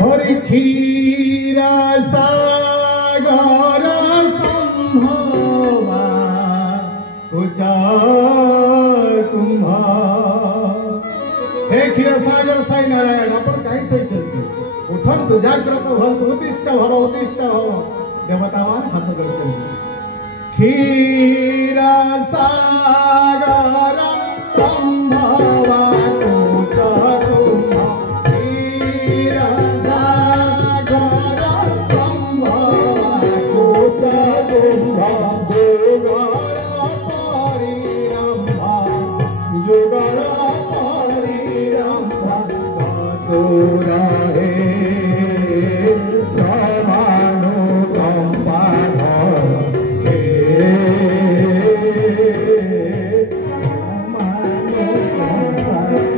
हरि क्षीरा सागर संभवा कुचा कुंभ हे क्षीरसागर साई नारायण आपण काय शोइछंती उठंतु जाग्रत भवन्तु उत्तिष्ठ भव देवतामान हात धरछंती क्षीरा सागर संभवा कुचा कुंभ क्षीरा सागर संभवा कुचा कुंभ जुगल परिरंभा तोरा हे प्रमाणो कंपाधर हे प्रमाणो कंपाधर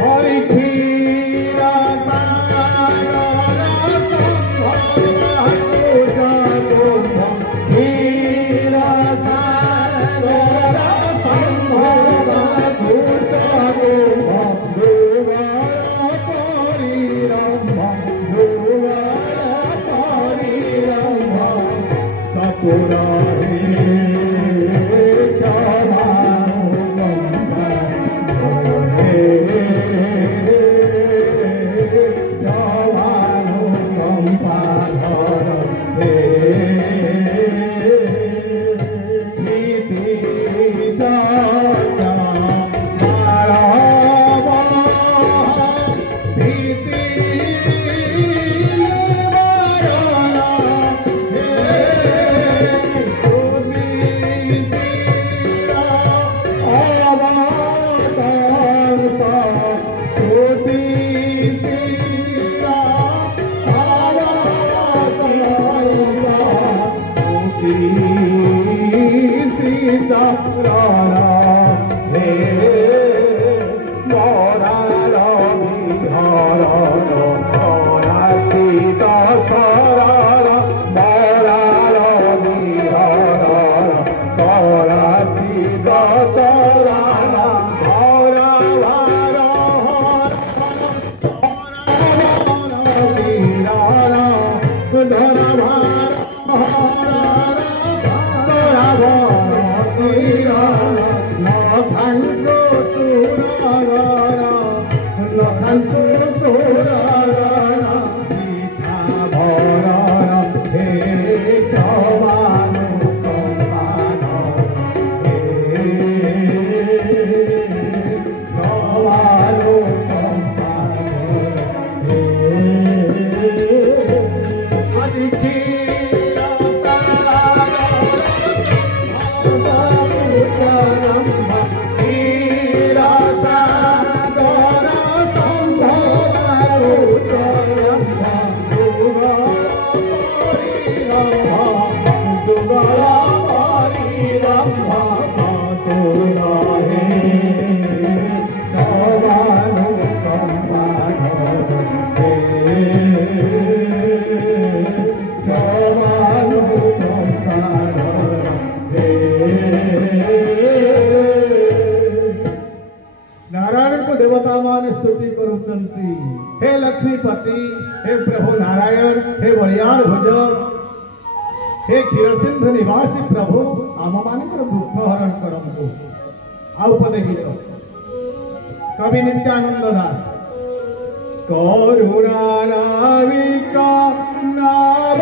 हरि क्षीरा सागर संभवा कुचा कुंभ क्षीरा सागर संभवा कुचा कुंभ जुगल परिरंभा सतुरा हे क्षमानो कंपाधर हे क्षमानो कंपाधर हे देवता मान स्तुति करुचंती हे लक्ष्मीपति हे प्रभु नारायण हे बलियार भुज हे क्षीरसिंधु निवासी प्रभु आम मानकर दुख हरण करंतु आउ पदे गीत कवि नित्यानंद दास करुणा नाविका नाव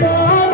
Naam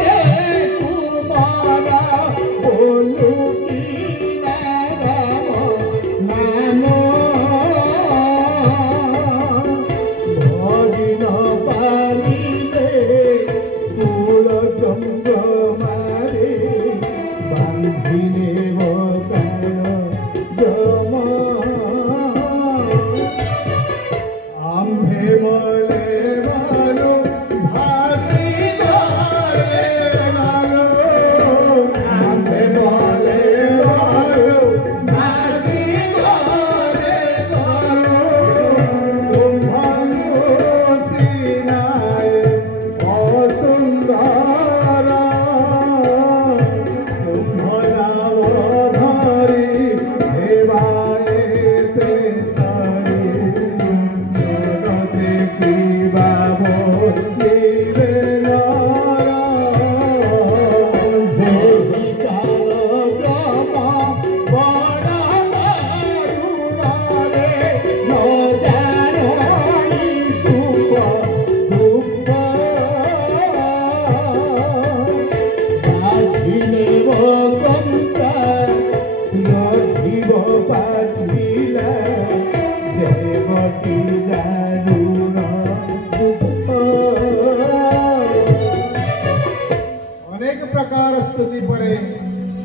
अनेक प्रकार स्तुति परे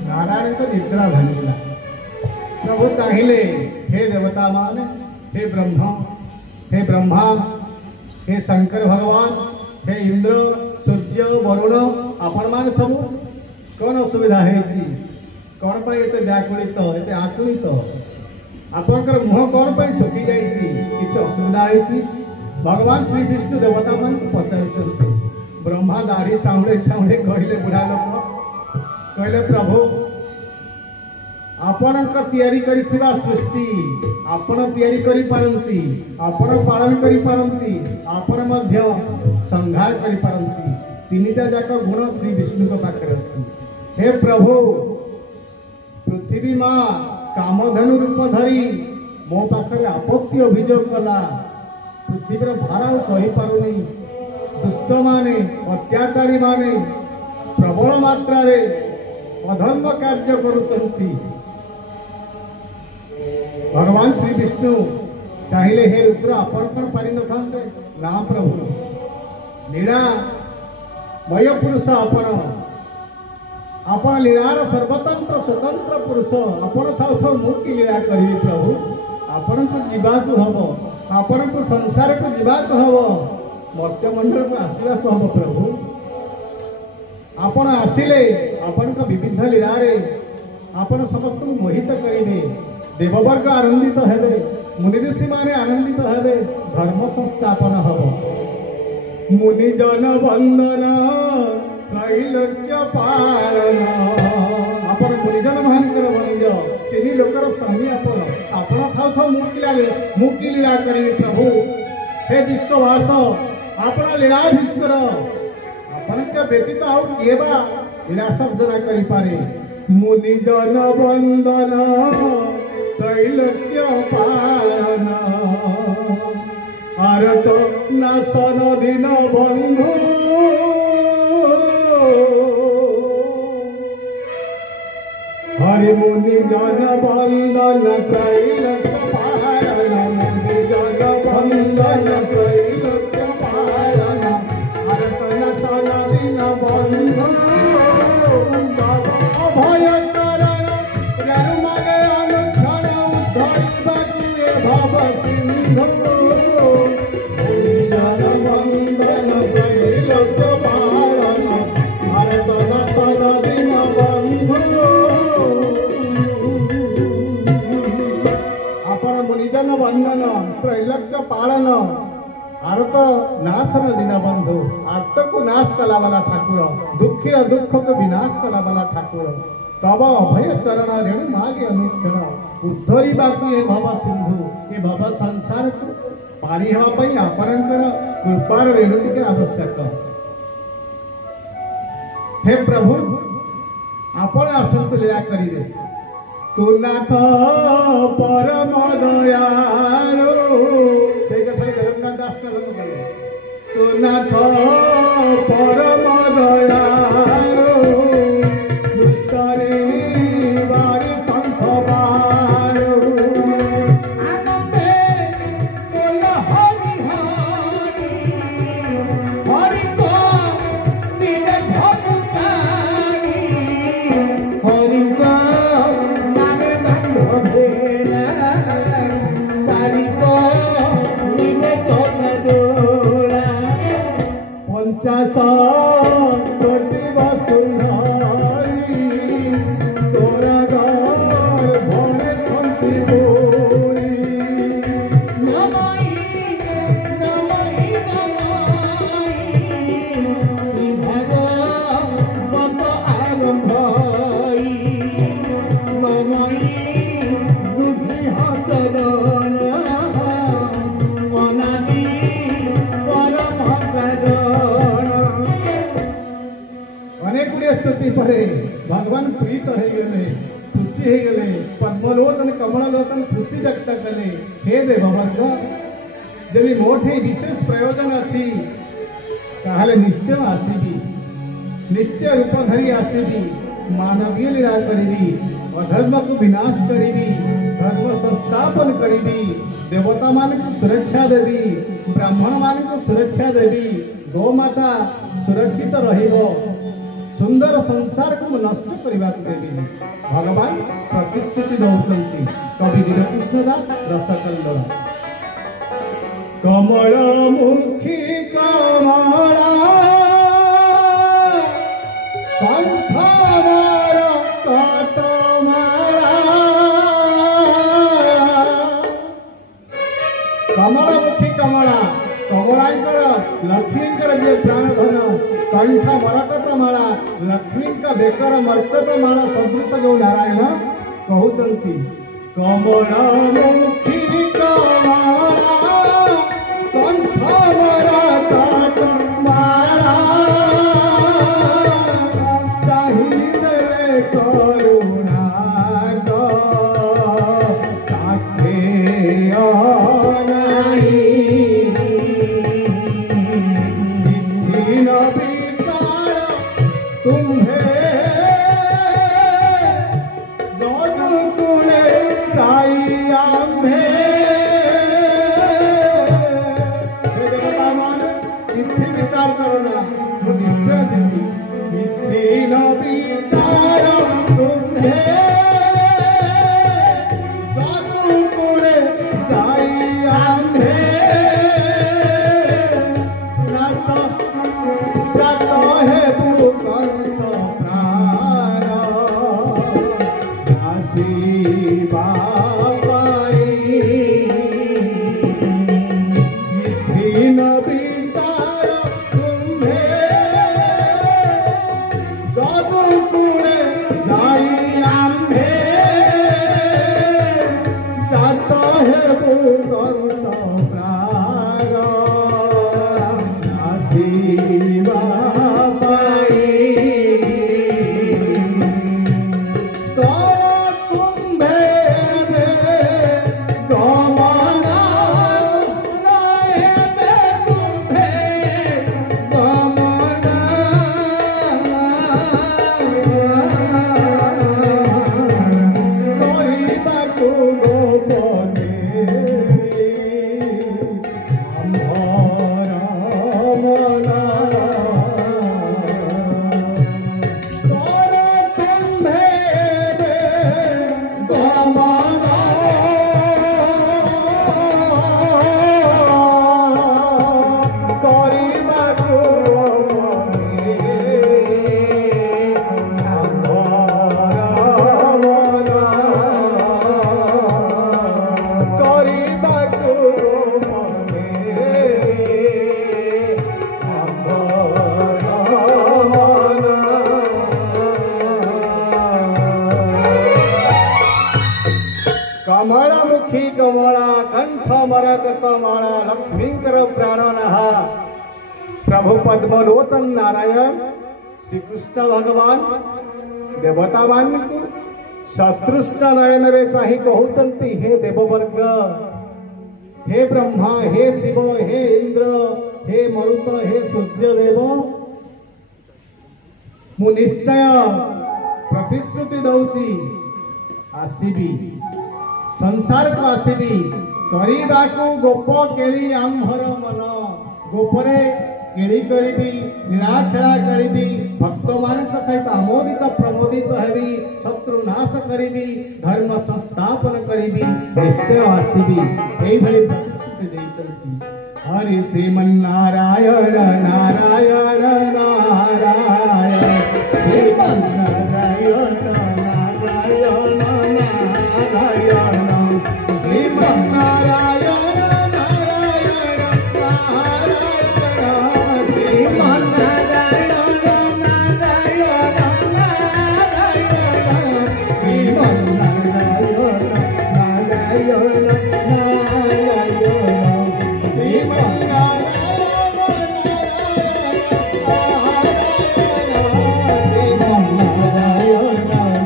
नारायण को निद्रा भांगिला। प्रभु चाहिए हे देवता मान, हे ब्रह्मा, हे शंकर भगवान, हे इंद्र सूर्य वरुण आपण मान सब कौन असुविधा है कौन पर एते व्याकुलित एते आकुलित आपनकर मुह कौन पर सुखी जाइछि किछ असुविधा है। भगवान श्री विष्णु देवता मान पचार ब्रह्मा दाढ़ी सामने सामने कहले बुढ़ा लोक कहले प्रभु आपणक तैयारी करिथिबा सृष्टि आपण तैयारी करि पारंती, आपण पालन करि पारंती, आपण मध्य संहार करि पारंती। तीनिटा जाक गुण श्री विष्णु को पाखरे अछि। हे प्रभु पृथ्वी माँ कामधेनु रूप धरी मो पाखरे आपत्ति अभियोग कला। पृथ्वीर भार सही पारुनी, दुष्ट माने अत्याचारी माने प्रबल मात्रा रे अधर्म कार्य करुचंती। भगवान श्री विष्णु चाहिए हे रुद्र आपण कौन पारि न थांते ना प्रभु लीला मय पुरुष आपण लीलार सर्वतंत्र स्वतंत्र पुरुष आपण थाउ थाउ मु की लीला करी प्रभु आपण को जीवा को हबो, आपण को संसार को जीवा को हबो, मर्त्य मंडल को आसीबा को हबो प्रभु। आपण आसिले आपण को विविध लीला रे आपण समस्त को मोहित करिवे। देववर्ग आनंदित हेबे, मुनि ऋषि माने आनंदित हेबे, धर्म संस्थापन हबो। मुनिजन वंदन त्रैलोक्य पालन आपण मुनिजन महानकर वंद्य तीन लोकर स्वामी आपण थाउ थाउ मुक्ति लीला करिवे प्रभु। हे विश्ववास आपण लीलाधीश्वर आपण के व्यतीत आउ केबा लीला सर्जना करि पारे। मुनिजन वंदन त्रैलोक्य पालन आरत नासन दिन बंधु हरि मुनि जन वंदन त्रैलोक्य पालन। मुनि जन वंदन त्रैलोक्य पालन आरत नासन दिन बंधु बाबा अभय चरण रणु मगे भव सिंधु मुनिजन वंदन त्रैलोक्य पालन भारत नसल दिन बंधु। आपण मुनिजन वंदन त्रैलोक्य पालन आरत नाशन दिन बंधु। आर्त को नाश कला वाला ठाकुर, दुखीर दुख को विनाश कला वाला ठाकुर तब अभय चरण रेणु मागे अनुक्षण उद्धरिबा ये भव सिंधु ये भव संसार को पारी हेबा पई आपणकर कृपार रेणु टिके आवश्यक। हे प्रभु आपण आसंत लीला करिवे। तू नाथ परम दयालु से कथा जगन्नाथ दास कलम कले। तू नाथ परम दयालु दुष्टरे बारी संत बालु आनंदे बोल हरि हरि हरि को दिने भगवानी हरि को नामे बंध भेला हरि को दिने तो डोला 50 कोटि वसुंधरी तोरा घर भरे छंती बोरी नमई नमई नमई भगवत आरंभई नमई बुद्धि हतरण अनादि परम करण। अनेक गुड़े स्तुति परे भगवान प्रीत हो गले, खुशी हो गले, पद्मलोचन कमललोचन खुशी व्यक्त कले। हे देववर्ग जदि मोठे विशेष प्रयोजन अच्छी ताहले निश्चय आसबी, निश्चय रूप धरी आसबी, मानवीय लीला करी, अधर्म को विनाश करी, धर्म संस्थापन करी देवता मान को सुरक्षा देवी ब्राह्मण मान को सुरक्षा देवी गोमाता सुरक्षित रहिबो सुंदर संसार को नष्ट करने देवी भगवान प्रतिश्रुति दौरान कवि दीनकृष्ण दास रसकंदर कमल मुखी कमला कंठमार कटमाला कमल मुखी कमला कमलांकर लक्ष्मींकर जे प्राणधन कंठ मरकतमाला लक्ष्मी का बेकर मरकतमाला सदृश जो नारायण कहते कमल मुखी कमला कंठ मरकतमाला चाहिए करुणा विचार करो ना वो निश्चय देवी किसी न विचार तुम्हें साधु कुले जाई आम्हे नस जातो है बुकन सो प्राण नासी बापाई किसी न कमलामुखी कमला कंठ मरकतमाला लक्ष्मींकर प्राणनहा प्रभु पद्मलोचन नारायण श्री कृष्ण भगवान देवता मान को शत्रुष्ण नयन रे चाहि कहउचंती हे देववर्ग हे ब्रह्मा हे शिव हे इंद्र हे मरुत हे सूर्य देव मु निश्चय प्रतिश्रुति दउची आसीबी संसार को आसीबी करबा को गोप केली आम्भर मन गोपरे केली करी लीला खेला करी भक्त मान सहित आमोदित प्रमोदित हेबी शत्रु नाश करी धर्म संस्थापन करी निश्चय आसीबी यही प्रतिश्रुति देइचंती हरि श्रीमन्नारायण नारायण नारायण श्रीमन्नारायण नारायण नारायण श्रीमन्नारायण नारायण नारायण श्रीमन्नारायण नारायण नारायण श्रीमन्नारायण नारायण नारायण श्रीमन्नारायण नारायण नारायण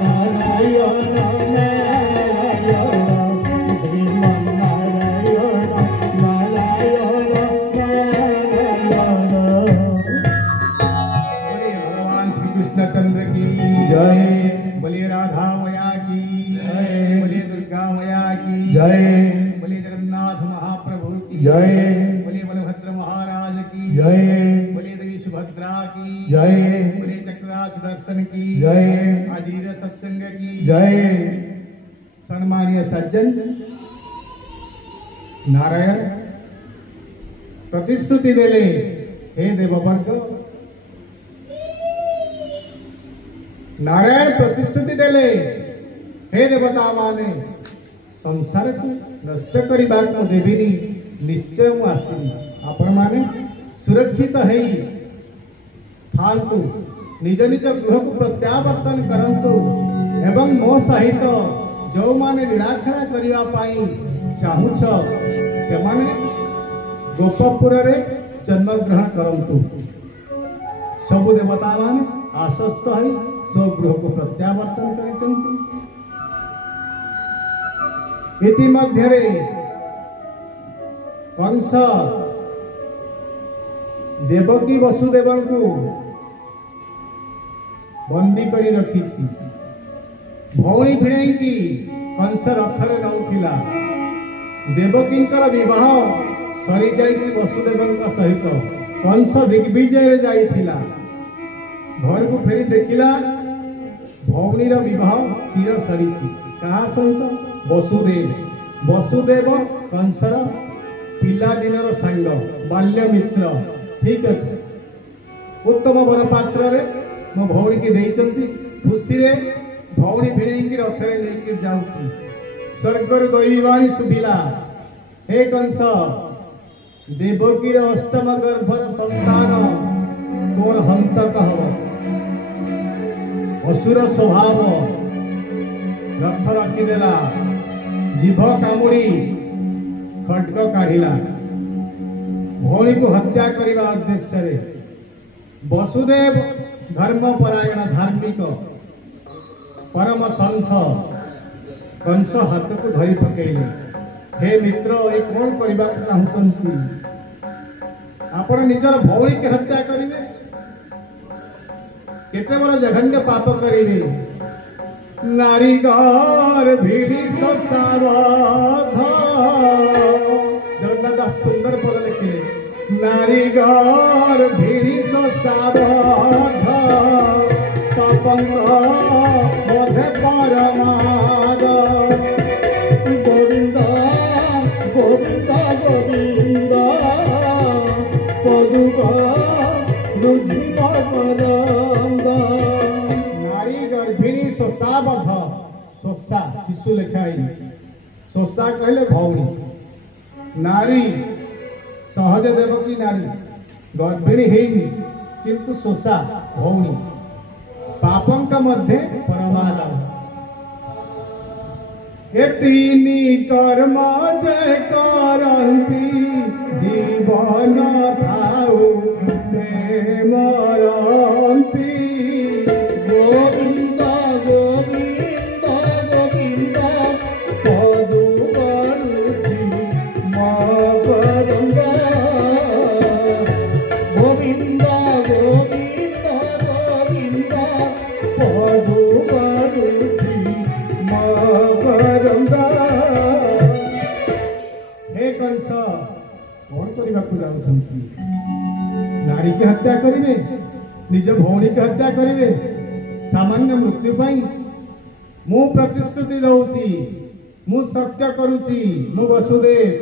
बोलिए बलभद्र महाराज की जय। बोलिए देवी सुभद्रा की जय। बोलिए चक्रा सुदर्शन की जय। आजीर सत्संग की जय। सम्मानीय सज्जन नारायण प्रतिश्रुति देले हे देववर्ग नारायण प्रतिश्रुति देले हे देवता माने संसार को नष्ट करने को देविनी निश्चय मु आसमी आपण माने सुरक्षित है थांतु निज निज गृह को प्रत्यावर्तन करंतु एवं मो सहित जो माने निराखरा करिवा पाई चाहुछ से माने गोपपुर रे जन्म ग्रहण करंतु सब देवता माने आश्वस्त है स्वगृह को प्रत्यावर्तन करिसंती इति मध्यरे कंस देवकी वसुदेव को बंदी करी रखी भौणी भिड़े की कंस रथरे नौथिला देवकींकर विवाह सरी जाइछि वसुदेव सहित कंस दिग्विजय रे जाइथिला घर को फेरी देखिला भौणीर विवाह स्थिर सरीछि कहा सहित वसुदेव वसुदेव कंसर पिला दिनर सांग बाल्य मित्र ठीक अच्छे उत्तम वर पात्र रे मो भौणी की देइचंती खुशी रे भौणी भिड़ेकी रथरे लेके जाउछि स्वर्गर दैवाणी सुभिला हे कंस देवकीर अष्टम गर्भर संतान तोर हंतक हब असुर स्वभाव रथ रखिदेला जीभ कामुड़ी खड्ग काढ़िला भौणी को हत्या करने उद्देश्य रे वसुदेव धर्मपरायण धार्मिक परम संत कंस हाथ को धरी पकेले हे मित्र ये कौन करने चाहते आपण निजर भौणी के हत्या करेंगे केते बड़ जघन्य पाप करेंगे नारी गार भिड़ी ससावध जगन्नाथ दास सुंदर पद लिखिले नारी गार भिड़ी ससावध पापंग मध्य परमाद गोविंद गोविंद गोविंद पदुका रुझिम करंद नारी गर्भिणी शोषाबध शोषा शिशु लिखाई शोषा कहले भौणी नारी सहज देवकी नारी गर्भिणी हेनी किंतु शोषा भौणी पापंक मध्य परमाद ए तीनी कर्म जे करंती जीवन थाउ से मरंती गोविंद गोविंद गोविंद पदु बड़ुची मकरंद गोविंद गोविंद गोविंद पदु बड़ुची मकरंद हे कंस कौन करने को जाऊँगी नारी की हत्या करेंगे निज भौणी की हत्या करेंगे सामान्य मृत्यु पाई मु प्रतिश्रुति दौची मु सत्य करुची मु वसुदेव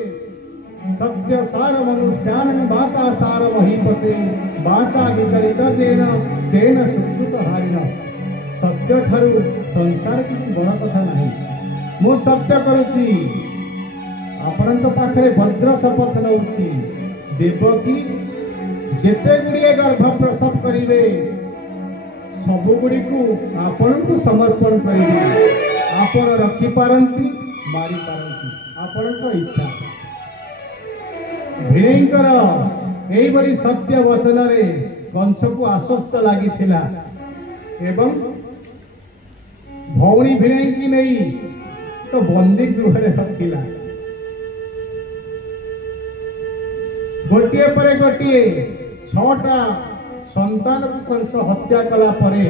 सत्य सार मनुष्यान वाचा सार महीपते वाचा विचलित जेन तेन सुकृत हारिण सत्य ठारू संसार किसी बड़ कथा नहीं मु सत्य करुची आपणक पाखरे वज्र शपथ नौची देवकी जेते गुड़िए गर्भ प्रसव करिवे सबु गुड़ी को आपण को समर्पण करिवे आपण रखी पारंती मारी पारंती आपण को इच्छा भिणेकर एई बड़ी सत्य वचन रे कंस को आश्वस्त लागिथिला एवं भौणी भिणेकी नहीं तो बंदी गृह रे रखिला गोटे पर गोटे छटा संतान कंस हत्या कला परे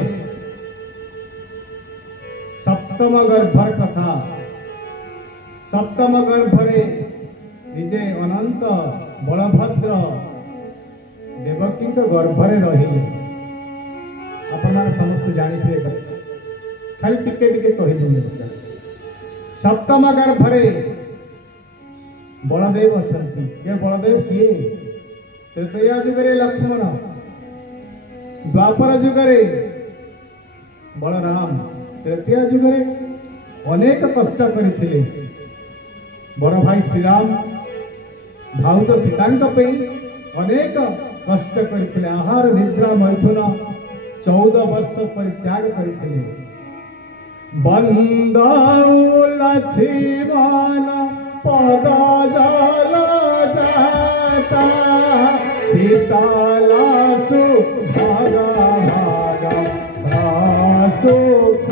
सप्तम गर्भर कथा सप्तम गर्भरे निजे अनंत बलभद्र देवकी गर्भरे रहिले आपण माने समस्त जानिथिबे खाली टिके टिके कहिदेबे बच्चा सप्तम गर्भरे बलदेव अछंती ये बलदेव किए तृतीया जुगरे लक्ष्मण द्वापर जुगरे बलराम तृतीया जुगरे अनेक कष्ट करथिले बड़ भाई श्रीराम भाउज सीतांक पे अनेक कष्ट करथिले आहार निद्रा मैथुन 14 वर्ष परित्याग करथिले बंदाऊ लक्ष्मण पद जल जाता सीताला सुभग भाग सुख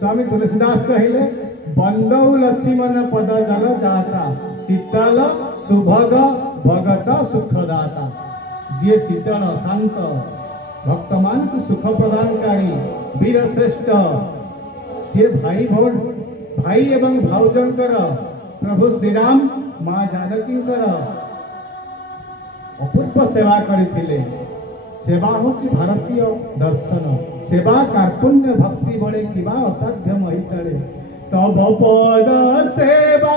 स्वामी तुलसीदास कहले बंदौ लक्ष्मण पद जल जाता शीतल सुभग भगत सुखदाता जे शीतल शांत भक्त मान को सुख प्रदानकारी वीर श्रेष्ठ से भाई भौण भाई एवं भाउजंकर प्रभु श्रीराम माँ जानकींकर अपूर्व सेवा करथिले सेवा होची भारतीय दर्शन सेवा कार्पुण्य भक्ति बड़े किबा असाध्य महितले तब पद सेवा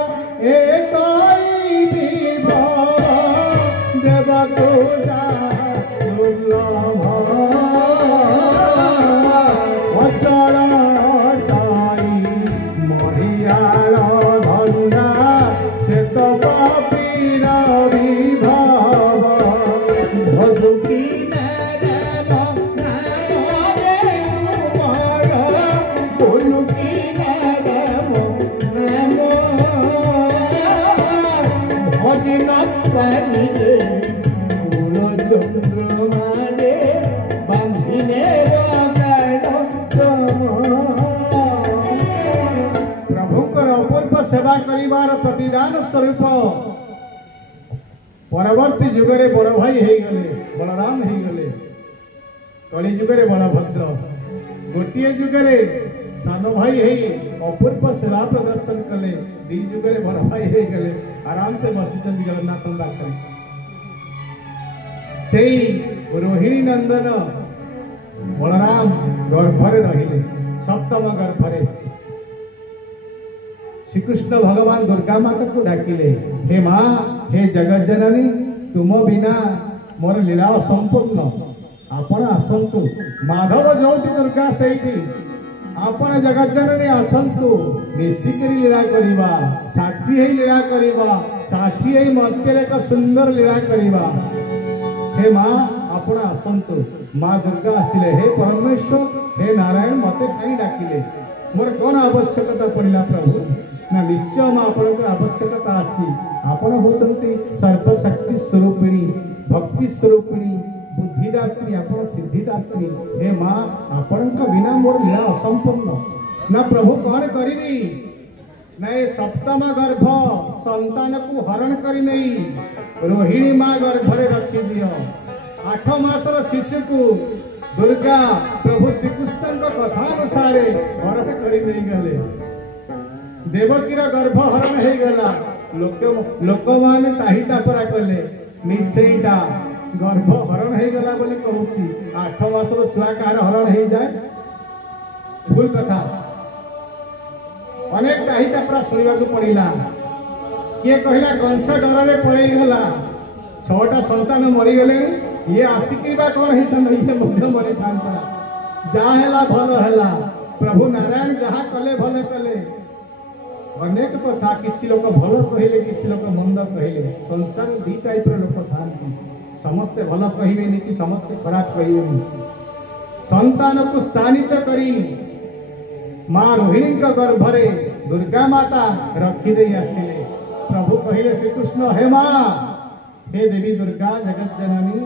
एकाई विभव देव पूजा दुर्लभ अचल टाई मढ़ियाल धन्ना से तो पापीर विभव भजुकी प्रभुकर अपूर्व सेवा करिवार प्रतिदान स्वरूप परवर्ती जुगरे बड़ भाई हे गले बलराम हे गले कली जुगरे बलभद्र गोटे जुगरे सान भाई हे अपूर्व सेवा प्रदर्शन कले दी जुगरे बड़ भाई हे गले आराम से बसी जगन्नाथ पाखे से रोहिणी नंदन बलराम गर्भरे रहिले सप्तम गर्भरे श्रीकृष्ण भगवान दुर्गा माता को डाकिले हे माँ हे जगत जननी तुम बिना मोर लीला असंपूर्ण आपण आसंतु माधव जोटी दुर्गा सेठी आपण जगत जननी आसंतु मिसिकरी लीला करिबा साक्षी हे लीला करिबा साक्षी हे मध्य एक सुंदर लीला करिबा हे माँ आपण आसंतु माँ दुर्गा आसिले हे परमेश्वर हे नारायण मते कहीं डाकिले मोर कौन आवश्यकता पड़िला प्रभु ना निश्चय माँ आपणकर आवश्यकता अच्छी आपण होचंती सर्वशक्ति स्वरूपिणी भक्ति स्वरूपिणी बुद्धिदात्री आपण सिद्धिदात्री हे माँ आपणक बिना मोर लीला असंपूर्ण ना प्रभु कौन करिबी ना ये सप्तम गर्भ संतान को हरण करी नहीं रोहिणी माँ गर्भरे रखी दियो 8 मासर शिशु को दुर्गा प्रभु श्रीकृष्ण कथानुसार हरण करी नहीं गले देवकीर गर्भ हरण हो गला लोक मान टाही टापरा कले मिछेईटा गर्भ हरण हो गला बोली कहूची 8 मासर छुआ कार हरण हो जाए भूल कथा अनेक टाही टापरा सुनिबा को पड़िला किए कहला कंस डर रे पड़े गला 6टा संतान मरी गले ये आसिकी बा कौन है तो ये मध्य मरे था जहाँ है भल है प्रभु नारायण जहाँ कले भले कले अनेक कथा किसी लोक भल कहले किसी लोक मंद कहले संसार दी टाइप लोक था समस्ते भल कहबेनि कि समस्ते खराब कहबेनि संतान को स्थानित करी माँ रोहिणी गर्भरे दुर्गा माता रखिदे आसिले प्रभु कहले श्रीकृष्ण हे माँ हे देवी दुर्गा जगत जननी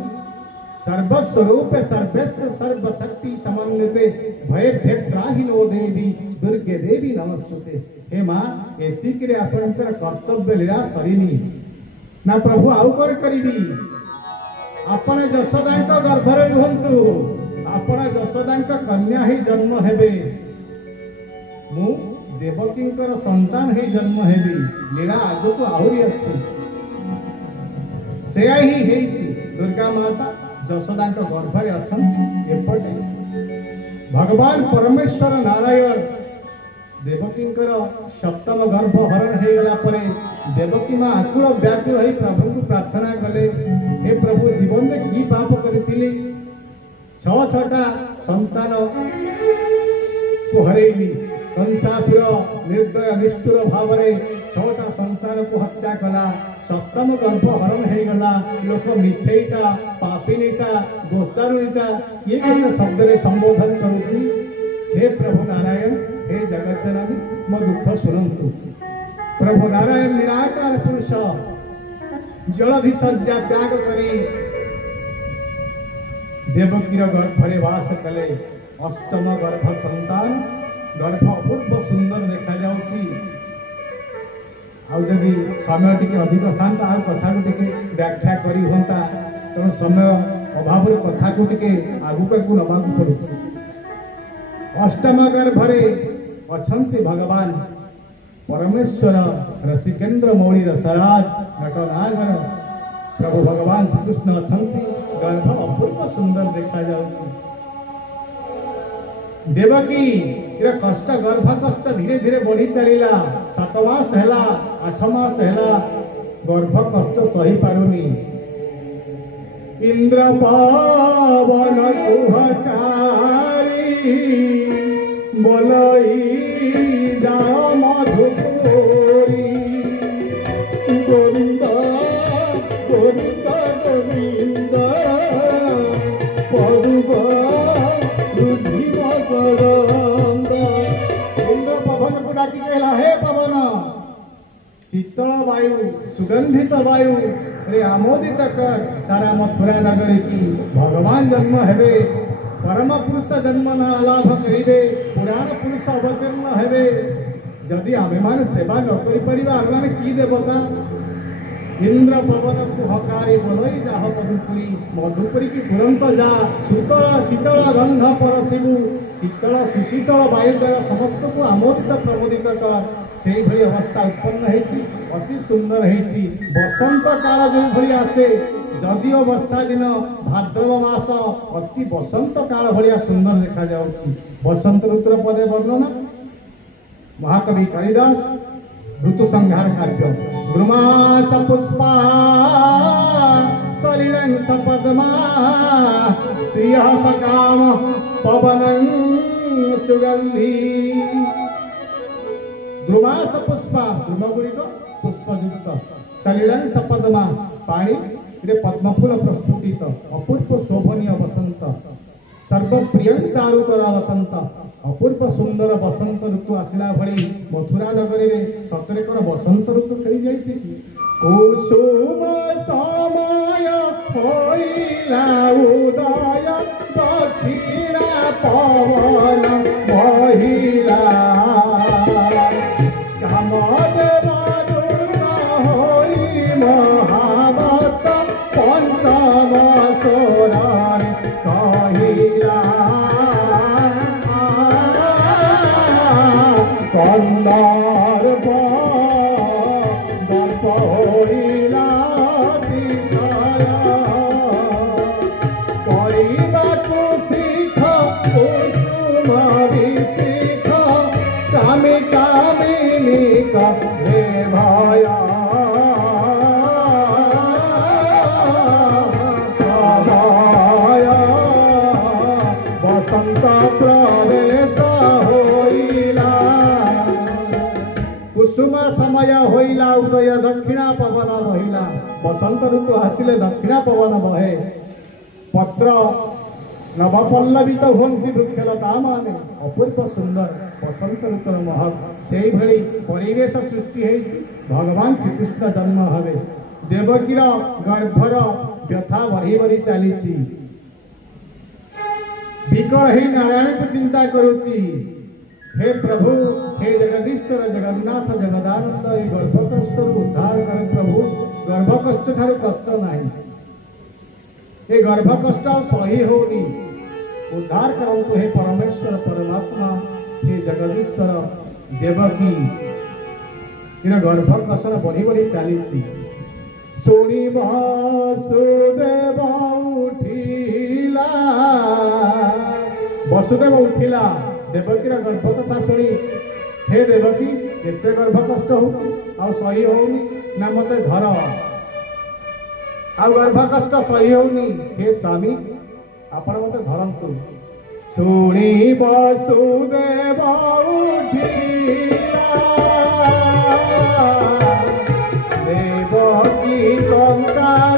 सर्वस्वरूप सर्वस्व सर्वशक्ति समन्विते भय भेत्राहिनो देवी दुर्गे देवी नमस्तुते हे माँ एतिक आपणकर कर्तव्य लीला सरीनी ना प्रभु आउ कर करिबी आपण यशोदा गर्भरे रुहंतु आपण यशोदा कन्या ही जन्म हेबे मु देवकींकर संतान ही जन्म हेबी लीला आगु आहुरी अच्छी से ही हेची दुर्गा माता यशोदा गर्भरे अछंती एपटे भगवान परमेश्वर नारायण देवकींकर सप्तम गर्भ हरण हो गला परे देवकी माँ आकुल व्याकुल हो प्रभु को प्रार्थना कले हे प्रभु जीवन में की पाप करी छटा संतान को हरैली कंसासुर निर्दय निष्ठुर भाव छटा संतान को हत्या कला सप्तम गर्भ हरण हो गला लोक मिछेईटा पापिनीटा गोचारुणीटा किए केते शब्द रे संबोधन करुछि हे प्रभु नारायण हे जगत जननी मो दुख सुनंतु प्रभु नारायण निराकार पुरुष जलधि सज्जा त्याग करी देवकीर गर्भरे वास कले अष्टम गर्भ संतान गर्भ अपूर्व सुंदर देखा जाउछि आदि समय टी अधिक था कथा को व्याख्या करी होता तेणु समय अभाव कथा को आगुक नवा पड़ू अष्टम गर्भरे अछंती भगवान परमेश्वर रसिकेन्द्र मौली रसराज नटनागर प्रभु भगवान श्रीकृष्ण अछंती गर्भ अपूर्व सुंदर देखा जाउछि देवकी कष्ट गर्भ कष्ट धीरे धीरे बढ़ी चलला 7 मास है 8 मास है गर्भ कष्ट सही पारुनी इंद्र पावन कुहकारी बोलई जा मधुपुरी गोविंद गोविंद गोविंद पदुब इंद्र पवन को डाकी कहला हे पवन शीतल वायु सुगंधित वायु रे आमोदित कर सारा मथुरा नगरी की भगवान जन्म हेबे परम पुरुष जन्म न लाभ करिबे पुराण पुरुष अवतीर्ण हेबे जदि आमे मान सेवा न करि परिबा आमे की देवता इंद्र पवन को हकारी बोलई जा मधुपुरी मधुपुरी की तुरंत जा शीतल शीतल गंध परसिबु शीतल सुशीतल वायु द्वारा समस्त को आमोदित प्रमोदित कर से भली अवस्था उत्पन्न होती अति सुंदर होती बसंत काल जो भली आसे जदिओ वर्षा दिन भाद्रव मास अति बसंत काल भाया सुंदर देखा जाउछि बसंत ऋतुर पदे वर्णना महाकवि कालिदास ऋतु संहार काव्य द्रुमास पुष्पा शरीरं सपद्मा स्त्रियः सकाम पवनं सुगंधी द्रुमास पुष्पा द्रुम गुड़िक पुष्पयुक्त शरीरं सपद्मा पानी पद्मफूल प्रस्फुटित अपूर्व शोभनीय बसंत सर्वप्रिय चारुतर बसंत अपूर्व सुंदर बसंत ऋतु आसला भली मथुरा नगरी में सतरे कौन बसंत ऋतु खेली जाइए कुसुम समय होइला उदय दक्षिणा पवन बहिला कामदेव दूत होई महावत पंचम सोरार कहिला कंदार दर्प होइला दिशया करिबाकु शिख कुसुम विष दक्षिणा पवन बहिला बसंत ऋतु आसिले दक्षिणा पवन बहे पत्र नवपल्लवित हुअन्ति वृक्षलता माने अपूर्व सुंदर बसंत ऋतुर महक से भली परिवेश सृष्टि होइछि भगवान श्रीकृष्ण जन्म हवे देवकीर गर्भर व्यथा बढ़ी बढ़ी चलीछि विकल ही नारायण को चिंता करुछि हे प्रभु हे जगदीश्वर जगन्नाथ जगदानंद ये गर्भ कष्ट उद्धार कर प्रभु गर्भ कष्ट ठार कष्ट नहीं ये गर्भ कष्ट सही होनी उद्धार करंतु हे परमेश्वर परमात्मा हे जगदीश्वर देवकी इन गर्भ कष्ट बढ़ी बढ़ी चली शुणी वसुदेव उठिला वसुदेव उठिला देवकीर गर्भ कथा शुणी हे देवकी केते गर्भ कष्ट होउछि आ सही होउनी ना मते धर आ गर्भ कष्ट सही होउनी हे स्वामी आपण मते धरंतु शुणी वसुदेव उठिला देवकी कंकाल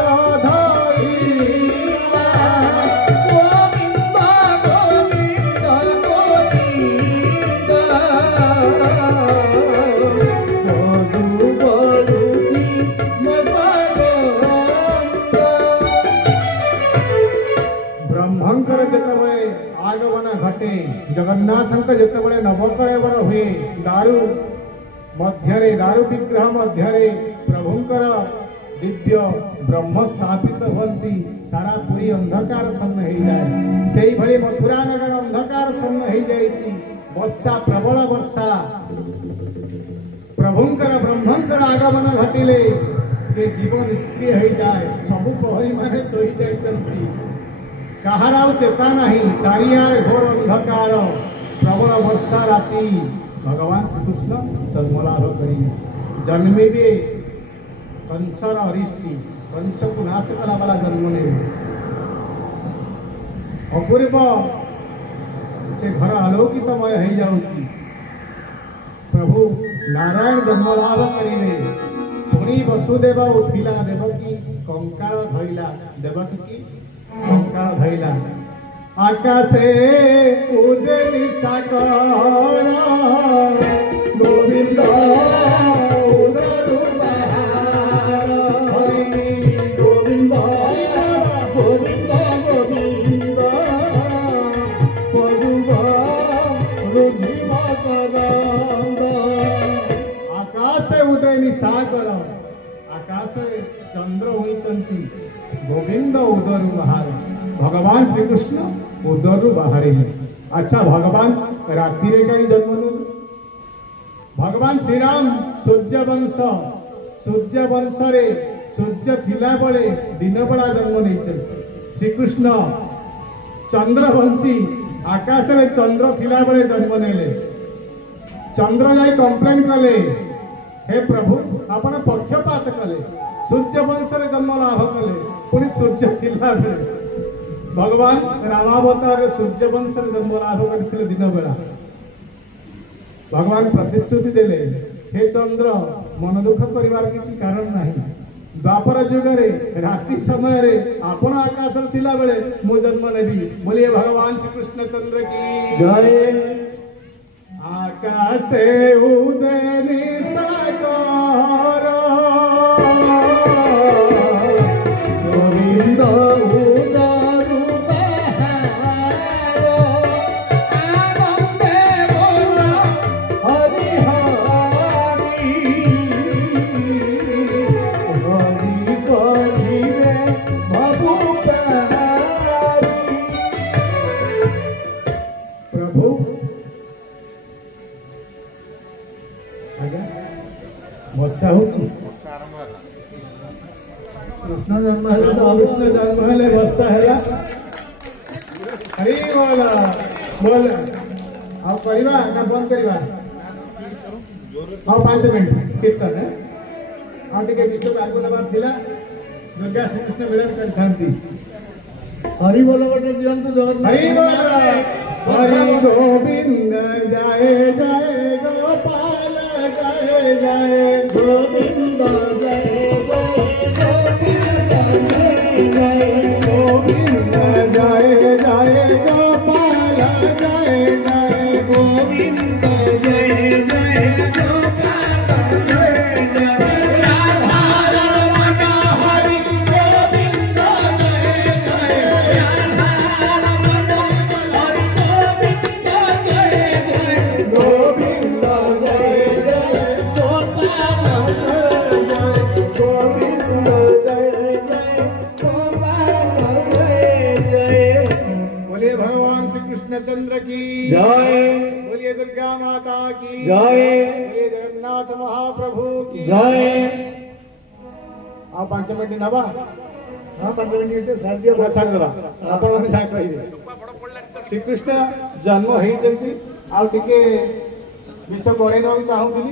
घटे जगन्नाथ जिते नवकलेवर हुए दारू मध्य दारू विग्रह मध्य प्रभुंकर दिव्य ब्रह्म स्थापित होती सारा पुरी अंधकार छन्न हो जाए से भली मथुरा नगर अंधकार छन्न हो जाए वर्षा प्रबल वर्षा प्रभुंकर ब्रह्मंकर आगमन घटिले के जीवन निष्क्रिय हो जाए सबु प्रहरी माने सोई जाइछन्ति कहार चेता नहीं चारियार घोर अंधकार प्रबल वर्षा राति भगवान श्रीकृष्ण जन्मलाभ करी जन्मे कंसर अरिष्टि कंस को नाश करा वाला जन्म ने अपूर्व से घर आलोकितमय हो जाउछि प्रभु नारायण जन्मलाभ करिले शुणी वसुदेव उठिला देवकी कंकाल धइला देवकी की कंकाल धइला आकाशे उदनि सागर गोविंद उदरु बहार हरि गोविंद गोविंद गोविंद पदुव रुधिम करंद आकाशे उदनि सागर आकाशे चंद्र होइचंती गोविंद उदरु बाहर भगवान श्रीकृष्ण उदरु बाहर अच्छा भगवान राति रे कहीं जन्म ने भगवान श्रीराम सूर्य वंश रे सूर्य थिला बळे दिन बड़ा जन्म नहीं श्रीकृष्ण चंद्रवंशी आकाश रे चंद्र थिला बळे जन्म नेले चंद्र जाई कंप्लेन कले हे प्रभु आपण पक्षपात कले सूर्य वंश रे जन्म लाभ कले पुणी सूर्य थिला बळे भगवान रामावतार सूर्य वंश रे जन्म लाभ करथिले दिन बेला भगवान प्रतिश्रुति देले हे चंद्र मन दुख करिवार किछि कारण नाही द्वापर युग रे राति समय रे आपण आकाश रे थिला बेले मो जन्म नेबी बोलिए भगवान श्री कृष्ण चंद्र की जय आकाशे उदयनि सागर गोविंद उदरु बहार आनंदे बोला हरि हरि हरि करिवे भवु पारी प्रभु वर्षा होछि कृष्ण जन्म है तो कृष्ण जन्म है वर्षा है हरि बोल अब करवा ना बंद करवा हाँ 5 मिनट कीर्तन है हाँ टे विश्व आगे नबार थिला दुर्गा श्रीकृष्ण मिलन करथांती हरि बोल गोटे दियंतु जगन्नाथ हरि बोल हरि गोविंद जय जय गोपाल जय जय गोविंद जय जय गोविंद जय गोविंद जय जय जय गोपाल जय जय गोविंद जय जय गोपाल जय जय राधा रमण हरि गोविंद जय जय राधा रमण हरि गोविंद जय जय गोविंद जय जय गोपाल जय जय गोविंद जय जय गोपाल जय जय बोलिए भगवान श्री कृष्णचंद्र की जय बोलिए दुर्गा माता की जय बोलिए जगन्नाथ महाप्रभु की जय ଆଉ 5 ମିନିଟ ନେବା हाँ 5 मिनिट साथ ସାରିଦେବା ଆପଣମାନେ ଯାହା କହିବେ ଶ୍ରୀକୃଷ୍ଣ ଜନ୍ମ ହେଇଛନ୍ତି ଆଉ ଟିକେ ବିଷୟ କରେଇ ନେବାକୁ ଚାହୁଁଥିଲି